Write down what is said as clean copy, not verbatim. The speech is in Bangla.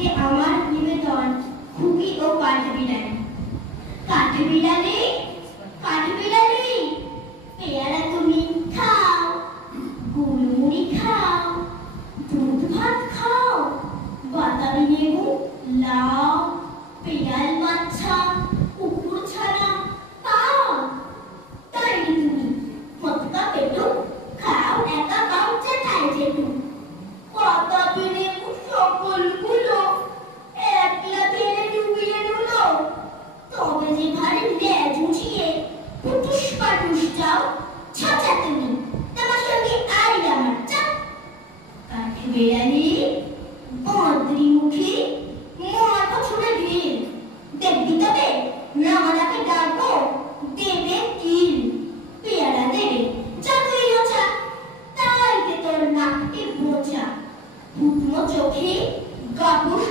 আজকে আমার নিবেদন খুকি ও কাঠবিড়ালি। কাঠবিড়ালি, কাঠবিড়ালি, পেয়ারা তুমি খাও, গুড়মুড়ি খাও, দুধ ভাত খাও, বাতাবি লেবু, লাউ, পেয়াল বাচ্চা, কুকুর ছানা পাও। তাই তুমি মতকা পেটু খাও, একা খাও, চেটাই যেটু। বাতাবি লেবু সকলগুলো একলা তেলে ডুবিয়ে নুলো, তবে যে ভারী লেজ উঠিয়ে পুটুস পাটুস যাও, ছাঁচা তুমি, তোমার সঙ্গে আই আমার চাপ। কাঠবিড়ালি বদ্রিমুখী মরা বছরে ঢিল, দেখবি তবে রামানাকে ডাকবো দেবে কিল। পেয়ারা দেবে যতই ওছা, তাইতে তোর নাকে বোঝা, শুকনো চোখে গাপুস